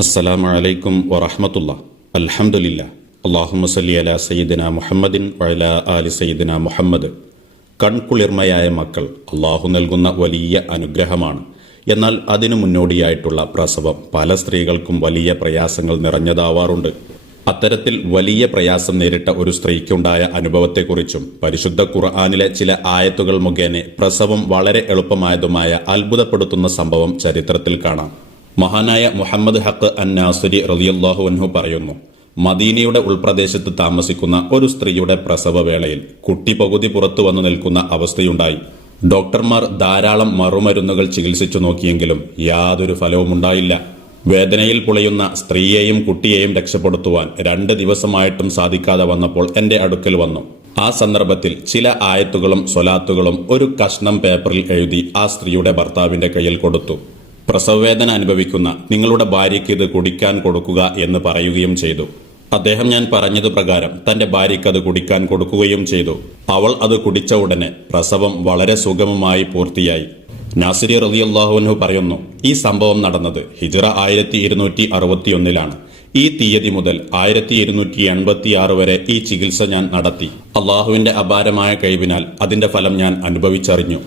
അസ്സലാമു അലൈക്കും വറഹ്മത്തുള്ളാ. അൽഹംദുലില്ലാ. അല്ലാഹുമ്മ സല്ലി അലാ സയ്യിദിനാ മുഹമ്മദിൻ വഅലാ ആലി സയ്യിദിനാ മുഹമ്മദ്. കൺകുളിർമയായ മക്കൾ അള്ളാഹു നൽകുന്ന വലിയ അനുഗ്രഹമാണ്. എന്നാൽ അതിനു മുന്നോടിയായിട്ടുള്ള പ്രസവം പല സ്ത്രീകൾക്കും വലിയ പ്രയാസങ്ങൾ നിറഞ്ഞതാവാറുണ്ട്. അത്തരത്തിൽ വലിയ പ്രയാസം നേരിട്ട ഒരു സ്ത്രീക്കുണ്ടായ അനുഭവത്തെക്കുറിച്ചും പരിശുദ്ധ ഖുർആനിലെ ചില ആയത്തുകൾ മുഖേന പ്രസവം വളരെ എളുപ്പമായതുമായ അത്ഭുതപ്പെടുത്തുന്ന സംഭവം ചരിത്രത്തിൽ കാണാം. മഹാനായ മുഹമ്മദ് ഹഖ് അൻ-നാസിരി റളിയല്ലാഹു അൻഹു പറയുന്നു, മദീനയുടെ ഉൾപ്രദേശത്ത് താമസിക്കുന്ന ഒരു സ്ത്രീയുടെ പ്രസവവേളയിൽ കുട്ടി പകുതി പുറത്തു വന്നു നിൽക്കുന്ന അവസ്ഥയുണ്ടായി. ഡോക്ടർമാർ ധാരാളം മറുമരുന്നുകൾ ചികിത്സിച്ചു നോക്കിയെങ്കിലും യാതൊരു ഫലവുമുണ്ടായില്ല. വേദനയിൽ പുളയുന്ന സ്ത്രീയെയും കുട്ടിയെയും രക്ഷപ്പെടുത്തുവാൻ 2 ദിവസമായിട്ടും സാധിക്കാതെ വന്നപ്പോൾ എന്റെ അടുക്കൽ വന്നു. ആ സന്ദർഭത്തിൽ ചില ആയത്തുകളും സ്വലാത്തുകളും ഒരു കഷ്ണം പേപ്പറിൽ എഴുതി ആ സ്ത്രീയുടെ ഭർത്താവിന്റെ കയ്യിൽ കൊടുത്തു. പ്രസവവേദന അനുഭവിക്കുന്ന നിങ്ങളുടെ ഭാര്യയ്ക്ക് ഇത് കുടിക്കാൻ കൊടുക്കുക എന്ന് പറയുകയും ചെയ്തു. അദ്ദേഹം ഞാൻ പറഞ്ഞതു പ്രകാരം തന്റെ ഭാര്യയ്ക്ക് അത് കുടിക്കാൻ കൊടുക്കുകയും ചെയ്തു. അവൾ അത് കുടിച്ച ഉടനെ പ്രസവം വളരെ സുഗമമായി പൂർത്തിയായി. നാസിരി റളിയല്ലാഹു അൻഹു പറയുന്നു, ഈ സംഭവം നടന്നത് ഹിജ്റ 1261 ഈ തീയതി മുതൽ 1286 വരെ ഈ ചികിത്സ ഞാൻ നടത്തി. അള്ളാഹുവിന്റെ അപാരമായ കഴിവിനാൽ അതിന്റെ ഫലം ഞാൻ അനുഭവിച്ചറിഞ്ഞു.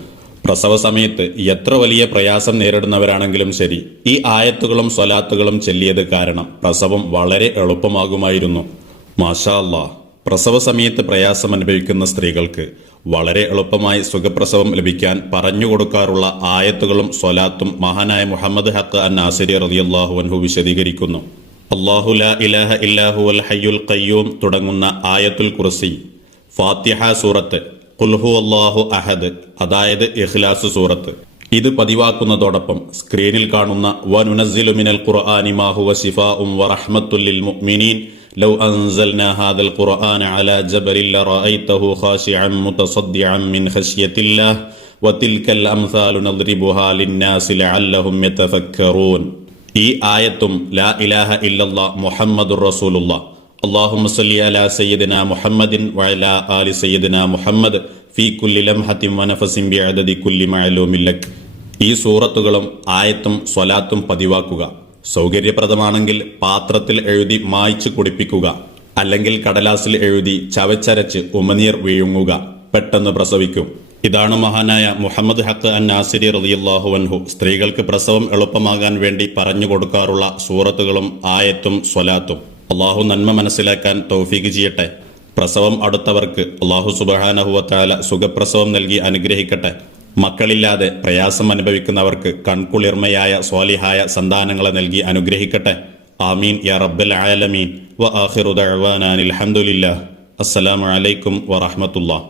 പ്രസവ സമയത്ത് എത്ര വലിയ പ്രയാസം നേരിടുന്നവരാണെങ്കിലും ശരി, ഈ ആയത്തുകളും സ്വലാത്തുകളും ചൊല്ലിയത് കാരണം പ്രസവം വളരെ എളുപ്പമാകുമായിരുന്നു. മാഷാ അല്ലാഹ്. പ്രസവ സമയത്ത് പ്രയാസം അനുഭവിക്കുന്ന സ്ത്രീകൾക്ക് വളരെ എളുപ്പമായി സുഖപ്രസവം ലഭിക്കാൻ പറഞ്ഞു കൊടുക്കാറുള്ള ആയത്തുകളും സ്വലാത്തും മഹാനായ മുഹമ്മദ് ഹഖ് അൻ-നാസിരി റളിയല്ലാഹു അൻഹു വിശദീകരിക്കുന്നു. അല്ലാഹു ലാ ഇലാഹ ഇല്ലാഹു വൽ ഹയ്യുൽ ഖയ്യൂം തുടങ്ങുന്ന ആയത്തുൽ കുർസി, ഫാത്തിഹ സൂറത്ത്, ഖുൽ ഹുവല്ലാഹു അഹദ് അതായത് ഇഖ്ലാസ് സൂറത്ത്, ഇത് പതിവാക്കുന്നതോടൊപ്പം സ്ക്രീനിൽ കാണുന്ന വനുനസ്സിലു മിനൽ ഖുർആനി മാ ഹുവ ശിഫാഉൻ വറഹ്മത്തുൽ ലിൽ മുഅ്മിനീൻ ലൗ അൻസൽനാ ഹാദൽ ഖുർആന അലാ ജബലിൻ ലറഅയ്തഹു ഖാശിഅൻ മുതസദ്ദിഅൻ മിൻ ഖശ്യത്തില്ലാഹ് വതിൽകൽ അംസാലു നദ്രിബുഹാ ലിന്നാസി ലഅല്ലഹും യതഫക്കറൂൻ. ഈ ആയത്തും ലാ ഇലാഹ ഇല്ലല്ലാഹ് മുഹമ്മദുർ റസൂലുള്ളാഹ് അല്ലാഹുമ്മ സല്ലി അലാ സയ്യിദിനാ മുഹമ്മദിൻ വഅലാ ആലി സയ്യിദിനാ മുഹമ്മദ് ഫീ കുല്ലി ലംഹത്തിൻ വനഫസിൻ ബിഅദദി കുല്ലി മഅലൂമിൻ ലക്. ഈ സൂറത്തുകളും ആയത്തും സ്വലാത്തും പതിവാക്കുക. സൗകര്യപ്രദമാണെങ്കിൽ പാത്രത്തിൽ എഴുതി മായ്ച്ചു കുടിപ്പിക്കുക. അല്ലെങ്കിൽ കടലാസിൽ എഴുതി ചവച്ചരച്ച് ഉമനീർ വിഴുങ്ങുക. പെട്ടെന്ന് പ്രസവിക്കും. ഇതാണ് മഹാനായ മുഹമ്മദ് ഹഖ് അൻ-നാസിരി റളിയല്ലാഹു അൻഹു സ്ത്രീകൾക്ക് പ്രസവം എളുപ്പമാകാൻ വേണ്ടി പറഞ്ഞു കൊടുക്കാറുള്ള സൂറത്തുകളും ആയത്തും സ്വലാത്തും. അള്ളാഹു നന്മ മനസ്സിലാക്കാൻ തൗഫീഖ് ചെയ്യട്ടെ. പ്രസവം അടുത്തവർക്ക് അള്ളാഹു സുബ്ഹാനഹു വ തആല സുഖപ്രസവം നൽകി അനുഗ്രഹിക്കട്ടെ. മക്കളില്ലാതെ പ്രയാസം അനുഭവിക്കുന്നവർക്ക് കൺകുളിർമയായ സ്വാലിഹായ സന്താനങ്ങളെ നൽകി അനുഗ്രഹിക്കട്ടെ. ആമീൻ യാ റബ്ബൽ ആലമീൻ. വ ആഖിറു ദഅ്വാനാ അൽഹംദുലില്ലാഹ്. അസ്സലാമു അലൈക്കും വറഹ്മത്തുള്ളാഹി.